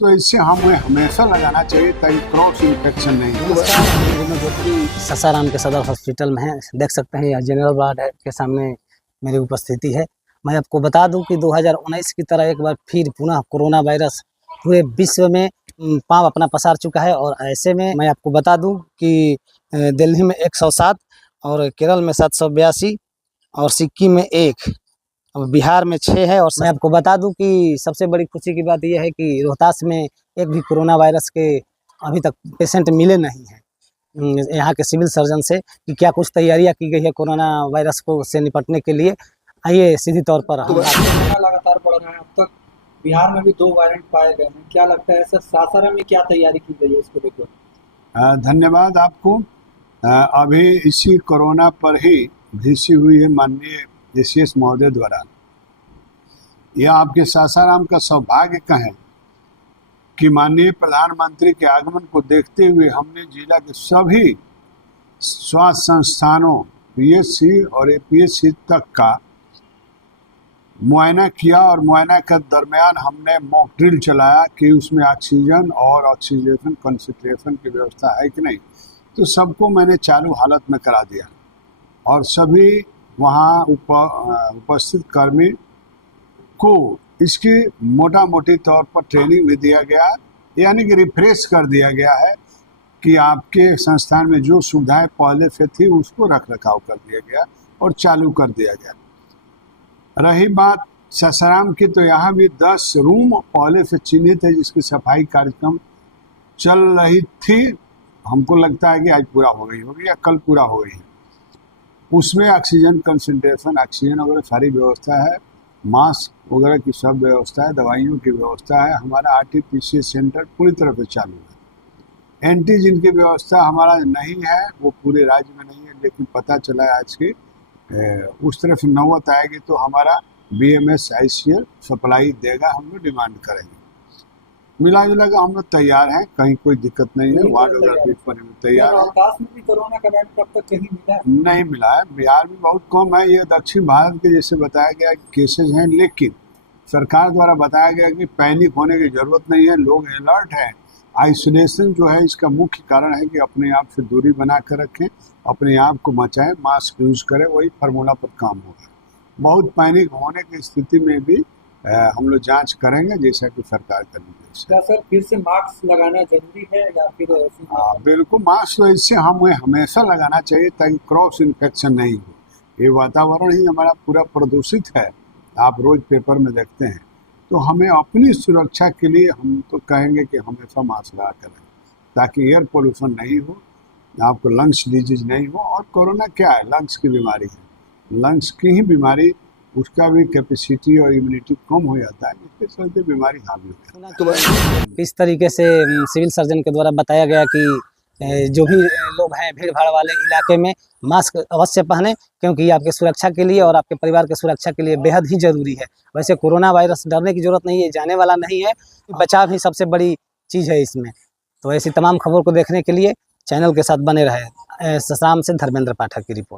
तो इससे हमें हमेशा लगाना चाहिए ताकि क्रॉस इन्फेक्शन नहीं हो। सासाराम के सदर हॉस्पिटल में है, देख सकते हैं यह जनरल वार्ड है के सामने मेरी उपस्थिति है। मैं आपको बता दूं कि 2019 की तरह एक बार फिर पुनः कोरोना वायरस पूरे विश्व में पांव अपना पसार चुका है। और ऐसे में मैं आपको बता दूं कि दिल्ली में 107 और केरल में 782 और सिक्किम में 1 और बिहार में 6 है। और मैं आपको बता दूं कि सबसे बड़ी खुशी की बात यह है कि रोहतास में एक भी कोरोना वायरस के अभी तक पेशेंट मिले नहीं हैं। यहाँ के सिविल सर्जन से कि क्या कुछ तैयारियां की गई है कोरोना वायरस को से निपटने के लिए। आइए सीधी तौर पर लगातार बढ़ रहा है। अब तक बिहार में भी 2 वेरिएंट पाए गए हैं। क्या लगता है सर, सासाराम में क्या तैयारी की गई है इसको लेकर? धन्यवाद आपको। अभी इसी कोरोना पर ही घिसी हुई है माननीय DCS महोदय द्वारा। यह आपके सासाराम का सौभाग्य कहें कि माननीय प्रधानमंत्री के आगमन को देखते हुए हमने जिला के सभी स्वास्थ्य संस्थानों PSC और APSC तक का मुआयना किया और मुआयना के दरमियान हमने मॉक ड्रिल चलाया कि उसमें ऑक्सीजन और ऑक्सीजन कंसंट्रेशन की व्यवस्था है कि नहीं। तो सबको मैंने चालू हालत में करा दिया और सभी वहाँ उपस्थित कर्मी को इसकी मोटा मोटी तौर पर ट्रेनिंग भी दिया गया, यानी कि रिफ्रेश कर दिया गया है कि आपके संस्थान में जो सुविधाएं पहले से थी उसको रख रखाव कर दिया गया और चालू कर दिया गया। रही बात सासाराम की, तो यहाँ भी 10 रूम पहले से चिन्हित है जिसकी सफाई कार्यक्रम चल रही थी। हमको लगता है कि आज पूरा हो गई होगी या कल पूरा हो गई है। उसमें ऑक्सीजन कंसंट्रेशन, ऑक्सीजन वगैरह सारी व्यवस्था है, मास्क वगैरह की सब व्यवस्था है, दवाइयों की व्यवस्था है। हमारा RT-PCR सेंटर पूरी तरह से चालू है। एंटीजन की व्यवस्था हमारा नहीं है, वो पूरे राज्य में नहीं है, लेकिन पता चला है आज की उस तरफ नौबत आएगी तो हमारा BMS ICL सप्लाई देगा। हम लोग डिमांड करेंगे। मिला जुला कर हम लोग तैयार हैं, कहीं कोई दिक्कत नहीं है। वार्ड वगैरह भी पर तैयार है। रोहतास में भी कोरोना का वेरिएंट अब तक कहीं मिला है? नहीं मिला है, बिहार में बहुत कम है। ये दक्षिण भारत के जैसे बताया गया केसेज हैं, लेकिन सरकार द्वारा बताया गया कि पैनिक होने की जरूरत नहीं है, लोग अलर्ट हैं। आइसोलेशन जो है इसका मुख्य कारण है कि अपने आप से दूरी बना कर रखें, अपने आप को बचाएं, मास्क यूज करें, वही फार्मूला पर काम होगा। बहुत पैनिक होने की स्थिति में भी हम लोग जांच करेंगे जैसा कि सरकार कर रही है। क्या सर फिर से मास्क लगाना जरूरी है या फिर? बिल्कुल, मास्क तो इससे हमें हमेशा लगाना चाहिए ताकि क्रॉस इन्फेक्शन नहीं हो। ये वातावरण ही हमारा पूरा प्रदूषित है, आप रोज पेपर में देखते हैं। तो हमें अपनी सुरक्षा के लिए हम तो कहेंगे कि हमेशा मास्क लगा कर रखें ताकि एयर पोल्यूशन नहीं हो, आपको लंग्स डिजीज नहीं हो। और कोरोना क्या है? लंग्स की बीमारी है। लंग्स की ही बीमारी, उसका भी कैपेसिटी और इम्यूनिटी कम हो जाता है, इसके चलते बीमारी हावी होती है। इस तरीके से सिविल सर्जन के द्वारा बताया गया कि जो भी लोग हैं भीड़ भाड़ वाले इलाके में मास्क अवश्य पहने, क्योंकि ये आपके सुरक्षा के लिए और आपके परिवार के सुरक्षा के लिए बेहद ही जरूरी है। वैसे कोरोना वायरस डरने की जरूरत नहीं है, जाने वाला नहीं है, बचाव ही सबसे बड़ी चीज़ है इसमें। तो ऐसी तमाम खबरों को देखने के लिए चैनल के साथ बने रहे। सासाराम से धर्मेंद्र पाठक की रिपोर्ट।